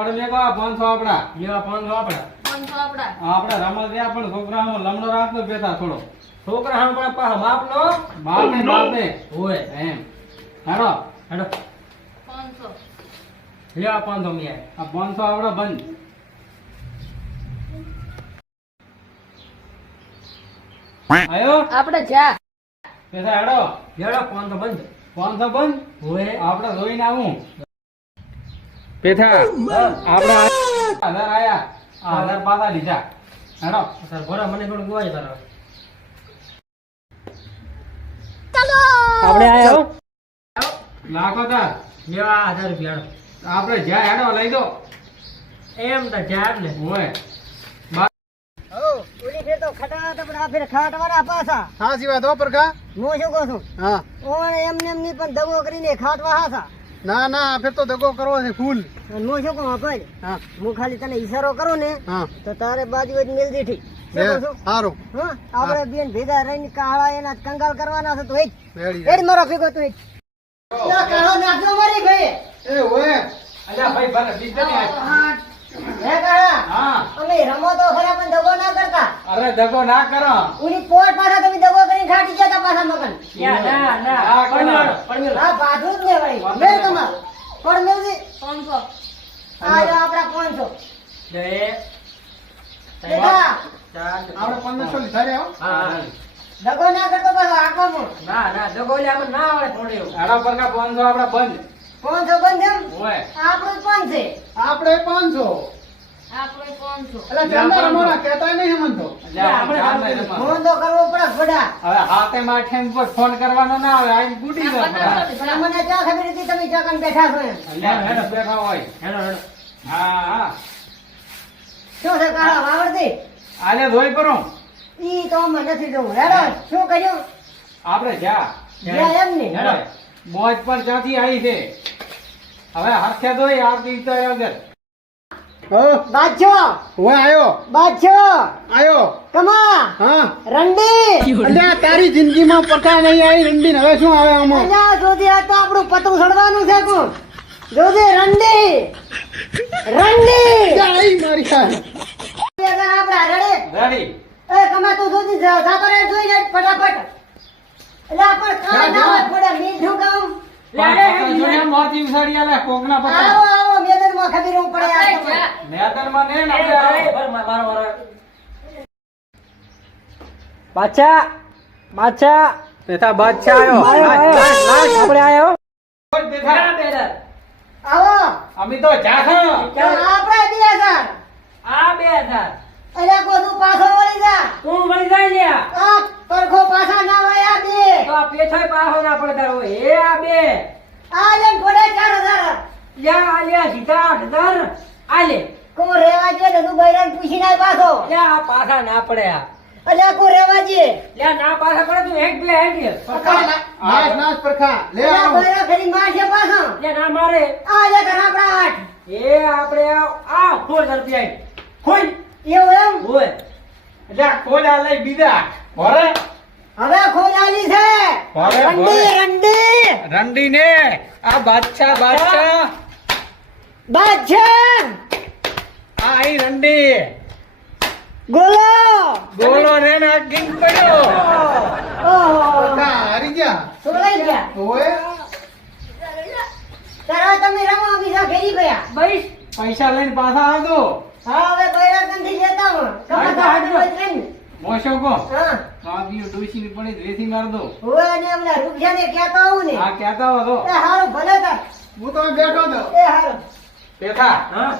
પડ મેકો આ 500 આપડા લેવા પાંચસો આપડા પાંચસો આપડા આપણે. રમત રહ્યા પણ છોકરાનો લમણો રાખતો બેઠા થોડો. છોકરા હાણ પણ પાછો બાપ નો બાપ ને બાપ ને. હોય એમ. હાલો હેડો પાંચસો લેવા પાંચસો મી આ 500 આપડા બંધ. આયો? આપણે જા. પેસા હેડો લેવા પાંચસો બંધ. 500 બંધ? હોય. આપણે જોઈને આવું. પેથા આપણે આધાર આયા. આધાર હજાર પાછા લીધા. હેડો સર ભરા મને થોડું ગોવાય તારા આપણે આયા લાખો તાર. લેવા આધાર રૂપિયા આપણે જ્યાં હેડો લઈ દો. એમ તો જ્યાં ને. હોય ઓલી ફેર તો ખટાણા તો પણ આ ફેર ખાટવાના પાછા. હા શિવા તો પરખા. હું શું કહું છું? હા. ઓણ એમને એમની પણ દગો કરીને ખાટવા હાસા ના ના ફેર તો દગો કરવો છે ફૂલ. નો હું શું કહું ભાઈ. હા. હું ખાલી તને ઈશારો કરું ને હા. તો તારે બાજુ જ મેલ દીઠી. સારું હા આપણે બેન ભેગા રહીને કાળા એના કંગાલ કરવાના છે તો એ એડ મારો ભેગો તું એ કાળો નાખજો મારી ભાઈ એ ઓએ અલ્યા ભાઈ ભલે બીજે નહીં હે કાળા? હા. અમે રમો તો ખરા પણ દગો ના કરતા. અરે દગો ના કરો. ઉની પોટ પાછા તમે દગો કરીને ખાટી જતા પાછા મગન. ના ના ના. પણ પણ હા બાજુ જ કોણ મેલજી 500 આ જો આપડા 500 બે દેખા ચાર આપણે 1500 લીધા ના ના ના દગો ના આવડે થોડ્યો આડા પર કા 500 બંધ? 500 બંધ એમ? ઓય આપણો 500 આપણે 500 ફોન તો કરવો પડે ઘોડા હવે હાથે માથે ઉપર ફોન કરવાનો ના આવે આઈ ગુડી જાય મને ક્યાં ખબર હતી તમે ચોકન બેઠા છો એમ? અલ્યા હેડો બેઠા હોય. હેડો હેડો હા હા. શું છે કાળા વાવડતી આલે ધોઈ પરો. ઈ તો નથી જોવું હેડો શું કર્યું? આપણે જા. જ્યાં એમ નહીં હેડો. મોજ પર ત્યાંથી આવી છે? હવે હાથે ધોઈ આવતી દીધો વગર હો? બાદશો ઓએ આયો? બાદશો આયો? કમા. હા? રંડી. અલ્યા તારી જિંદગીમાં પરખા નહીં આવી રંડી. હવે શું આવે આમાં? અલ્યા જોધી આ તો આપણું પતું સડવાનું છે કોણ? જોધી રંડી. રંડી. જા, આઈ મારી સાહેબ આપડા રડે? રેડી. એ કમા તું જોતી જા જા કરે જોઈ લે ફટાફટ. એટલે આપણ ના હોય મીઠું કામ બાદશાહ બાદશાહ. પેથા બાદશાહ આયો. આપણે બેદર. આવો. અમે તો જાખા આપણે બે હજાર. આ બે હજાર. એટલે કોનું પાછો વળી જા. તું મળી જાય લ્યા. આ પરખો પાછા ના વળ્યા બે. તો આ પેથાય પાહો ના પડે તારો. એ આ બે. આ લે ઘોડે ચાર હજાર. લ્યા, આ લ્યા, સીધા 8000 આ લે. કો રેવા જે ને તું બૈરાને પૂછી ના પાછો. લ્યા, આ પાછા ના પડે આ. એટલે કો રેવા જે લ્યા, ના પાછા પડે તું. એક બે હેડ લે. નાશ નાશ પરખા લે આ બૈરા ફરી મારશે પાછો. લ્યા, ના મારે. આ લે કર આપડા આઠ એ આપણે આ આ સોળ હજાર રૂપિયા આઈ. ખોઈ. એવું એમ? હોય. એટલે ખોલા લઈ બીજા. ભરે હવે ખોલાલી છે. રંડી રંડી રંડી. ને આ બાદશાહ બાદશાહ. બાદશાહ. આ આઈ રંડી. ગોલો. ગોલો રે ના કિંગ પડ્યો. ઓહો. ના હારી ગયા. સોલાઈ ગયા. ઓએ તારા તમે રમો બીજા ઘેરી ગયા. બઈશ. પૈસા લઈને પાછા આવજો. હા હવે બૈરાગનથી લેતા હું કમા તો હાથ. મોશો કો? હા. કાંદીઓ ડોસી ની પડી રેતી માર દો. હવે ને એમના રૂપિયા ને કહેતો આવું ને. આ કહેતા હો તો. એ હારું ભલે હું તો બેઠો એ હારું. હા?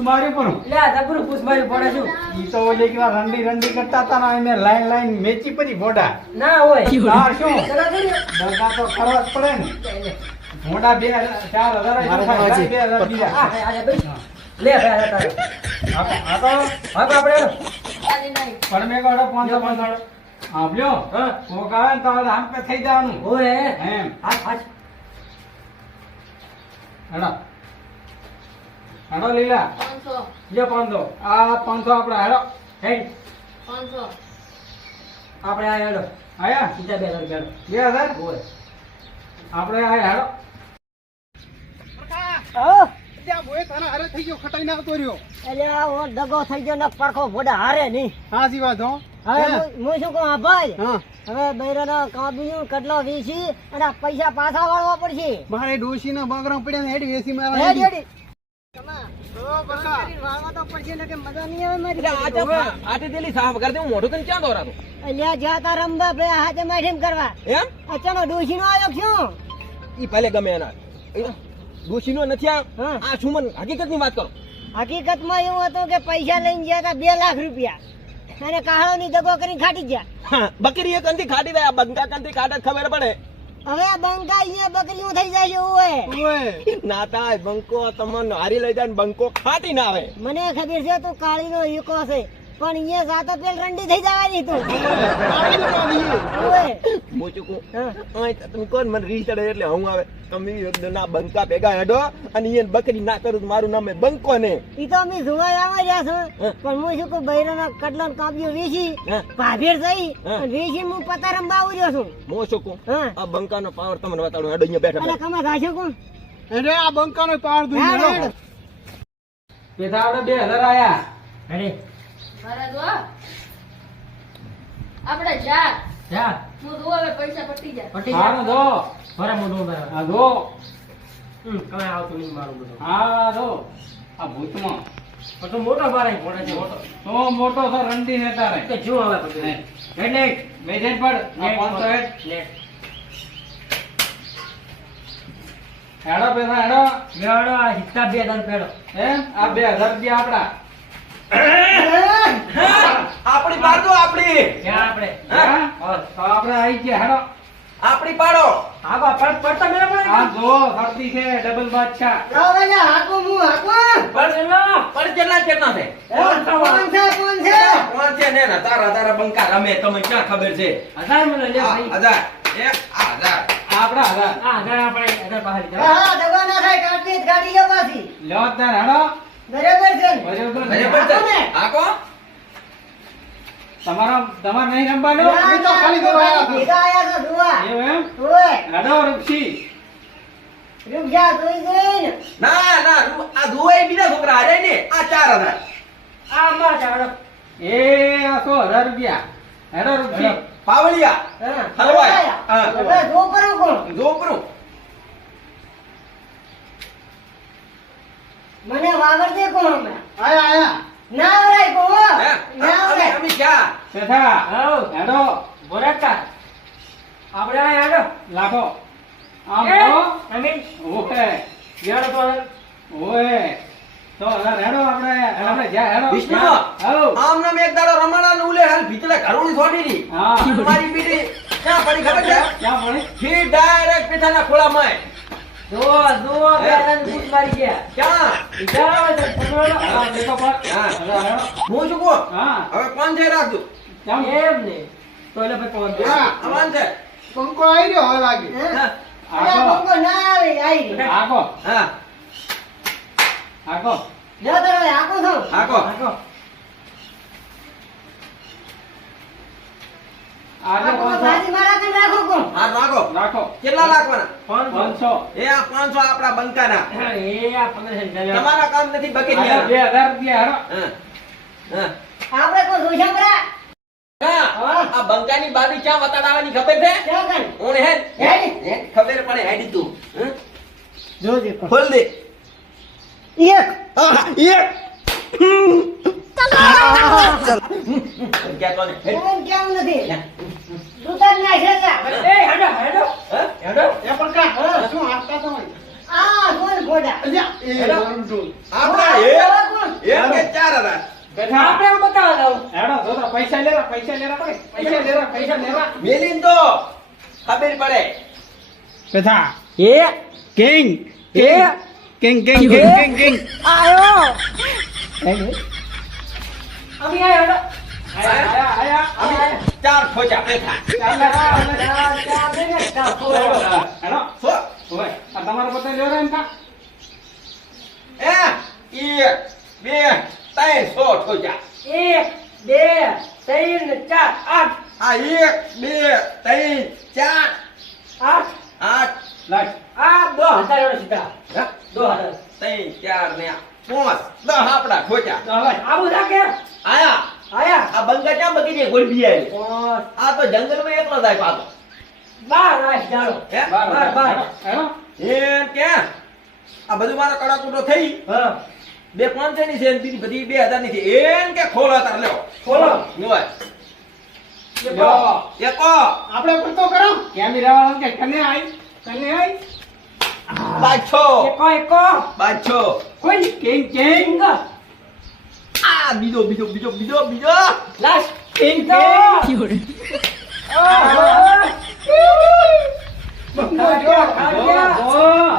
માર્યું પણ. લ્યા, જબરું પૂછ મારી પડે છું. ઈ તો ઓલે કેવા રંડી રંડી કરતા હતા ને એને લાઈન લાઈન મેચી પડી મોઢા. ના હોય. તાર શું? ચલો તો કરવા જ પડે ને. મોઢા બે ચાર હજાર. બે હજાર બીજા. લે ભાઈ, આ તો- આ હા, તો. આપણે પણ મેં કહો પાંચસો પાંચસો આપ્યો કોક આવે ને તો આમ કે થઈ જવાનું. હોય. એમ. હાથ, હાથ. હેડો. હેડો લીલા. પાંચસો. જો પાંચસો. આ પાંચસો આપણે હેડો. હેડ. પાંચસો. આપણે આ હેડો. આયા? સીધા બે હજાર હેડો. બે હજાર? આપણે આ હેડો. દગો થઈ ગયો ને પડખો ફોડા હારે નહીં. હાચી વાત હો. હવે હું- શું કહું ભાઈ? હવે બૈરાનો કાબિયું કટલો વીસી અને પૈસા પાછા વાળવા પડશે. મારે ડોશી ડોશીના બાગરા પડ્યા ને હેડી વેસી મારા ને હાથે માઠીમ કરવા. એમ? અચાનક ડોશી નો આવ્યો શું ઈ ભલે ગમે એના. દોષીનો નથી આ? સુમન હકીકતની વાત કરો. હકીકતમાં એવું હતું કે પૈસા લઈને ગયા હતા બે લાખ રૂપિયા. અને કાહળો ની દગો કરીને ખાટી ગયા. બકરી એક અંથી ખાટી રહ્યા બંકા કંથી ખાટે ખબર પડે. હવે આ બંકા અહીંયા બકરીઓ થઈ જાય એવું હોય ના થાય બંકો તમને હારી લઈ જાય બંકો ખાટી ના આવે. મને ખબર છે તું કાળી નો ઈકો છે. પણ અહીંયા સાતો પેલ રંડી થઈ જવાની તું. તમે કોણ? મને રીસ ચડે એટલે હું આવે. તમે ના બંકા ભેગા હેડો અને ઈ બકરી ના કરું તો મારું નામ બંકો ને. ઈ તો અમે જોવા આવા રહ્યા છો. પણ હું શું કહું બૈરાના કટલો કાપ્યો વેચી હા. ભાભીર થઈ હા. અને વેચી હું પતા રમવા આવ્યો છું. હું ચૂકું હા. આ બંકાનો પાવર તમને બતાડું. હેડો અહીંયા બેઠા કમા ગાશો કોણ અરે આ બંકાનો પાર દૂધ હેડ, પેથા આપણે બે હજાર આયા. હેડે. મારા જો આપણે જા જા, હું જો હવે પૈસા પટી જાય પટી હા જા. ને જો ભરા ભરા. આ જો હમ, કમાઈ આવતું નહીં મારું બધું. આ જો આ ભૂતમાં બધું મોટો ભરાય, મોટો છે, મોટો. તો મોટો તો રંડી ને તારે તો જો હવે બધું. હે. હેડ, હેડ. મેજેટ પાંચસો હેડ. હેડો હેડો બેડો, આ હિસ્સા બે હજાર પેડો. હે આ બે હજાર રૂપિયા આપડા આપણી. આપણે? આવી ગયા હેડો આપણી પાડો. આગો, પડ- પડતા મેળા પડે. આ જો ફરતી છે ડબલ બાદશાહ. પણ પણ કેટલા કેટલા છે? કોણ છે, કોણ છે? કોણ છે ને? ના તારા તારા બંકા રમે તમને ક્યાં ખબર છે? હજાર મને લે ભાઈ. હજાર. એક હજાર. આપડા હજાર. આ હજાર આપણે હજાર બહાર જાઓ. લ્યો તાર હેડો બરાબર છે. ને? છે. બરાબર છે. આ કો તમારો તમાર નહીં રમવાનું ના, તો ખાલી જોવા આવ્યા છું ભેગા આયા છો જોવા. એવું એમ ઓય, હેડો રૂપસી રૂપ જા, જોઈ જોઈને. ના ના આ ધુવાઈ બીજા છોકરા હારે ને આ ચાર હજાર આ માં ચાવડો. એ આ તો હજાર રૂપિયા હેડો રૂપસી પાવળિયા હા, હલવાય. હા. જો કરો કોણ? જોપરું મને વાવર દે કોણ? આયા આયા ના આવરાય કોણ, હો. અમે ક્યાં? પેથા હઉ. હેડો. બોરાકા. આપણે આ હેડો. લાખો આમ તો અમીન, ઓહે. હેડો તો હવે. તો હેડો આપણે. આપણે જ્યાં હેડો. વિષ્ણુ હઉ. આમ નામ એક દાડો રમાણા ને ઉલે હાલ ભીતલે ઘરોડી છોડી ની હા. મારી બીડી ક્યાં પડી ખબર છે? ક્યાં પડે? ફી ડાયરેક્ટ પીઠાના ખોળામાં. જુઓ, જુઓ, બે હજારની મારી ગયા. ક્યાં. હા હવે છે રાખજો એમ ને. તો એટલે ભાઈ કોણ? હા. અમાન છે આવી રહ્યો હવે લાગે ના આવે. આખો હા આખો જો આખો છો. આખો. આખો. આખો પાંચસો ભાજી મારા કને રાખો કોણ? હા રાખો કેટલા લાખવાના? પાંચસો. એ આ પાંચસો આપણા બંકાના. એ આ પંદર તમારા કામ નથી આજે બકેરિયા રૂપિયા હેડો હા હા. આપણે કોઈ જોશા પરા? આ બંકાની બાબી ક્યાં વતાડાવાની ખબર છે? ક્યાં ઓણ હે? ખબર પડે હેડી તું. ખોલ દે. એક. એક. કેમ નથી? લે. દૂધર નાખે છે. એ, હેડો, હેડો. હેડો એ પણ કા શું હાંકતા તો આ કોણ ખોટા? એ હેલો. ગરમ ઢોલ. આપણા આ એક આવા કોણ? એક કે ચાર હજાર આપણે બતાવો દઉં. હેડો જો પૈસા લેવા પૈસા લેવા પૈસા લેવા પૈસા લેરા મેલીન તો ખબર પડે બેઠા એ કિંગ એ king king king king king આયો ચાર તમારો પતા એમ કા એ એક બે ત્રણ સો એક બે ત્રણ ચાર આઠ આ એક બે ત્રણ ચાર આઠ આઠ આ દો હજાર એનો સીધા દો હજાર ત્રણ ચાર ને પાંચ દસ આપડા ખોચા. આવું રાખે આયા આયા આ બંગા ક્યાં બગી જાય? ગોળી બી આ તો જંગલમાં એકલો જાય પાછો. બાર રાખ જાણો. હે? બાર, બાર, બાર. ક્યાં? આ બધું મારો કડાકૂટો થઈ. હા. બે પાંચસો ની છે બીજી બધી બે હજારની છે. એમ કે ખોલો તાર લ્યો. ખોલો. જોવાય એકો આપણે પડતો કરો. કેમેરા વાળાને કે કને આઈ? કને આઈ? બાછો એકો એકો. બાછો કોઈ કેંગ કિંગ. આ બીજો બીજો બીજો બીજો બીજો લાસ્ટ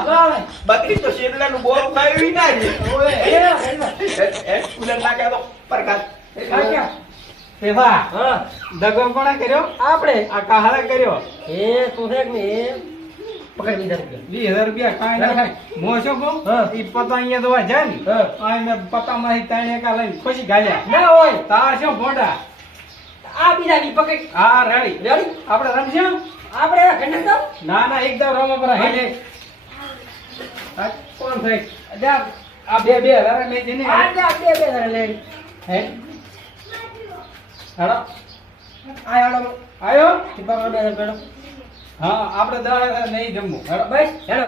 લાવે બકરી તો શેરડાનું બોર ખાય એવી ના એ કુલર નાખે તો પરકાશ ખાડ્યા પેલા, હા દગો કોણે કર્યો આપણે આ કાહારે કર્યો એ તું ને એ પકડ બીજા રૂપિયા વીસ હજાર રૂપિયા કાંઈ ના થાય. હું કહું? હા. ઈ અહીંયા જોવા જાય ને, હા. આ મેં ત્રણ એકા લઈને ખુશી ઘાલ્યા. ના હોય તાર શું ભોંડા? આ બીજા પકડ હા, રેડી. રેડી આપણે રમશું? આપણે ઘંટા ના, ના, એકદમ રમો પર હેલે. કોણ થઈ? આ બે બે હજાર મેં જેને આ બે બે ધરે લે હે? હેડો આયો? ટીપા બે ધરે પેડો હા, દસ હજાર નહીં જમવું. હેલો? બસ હેડો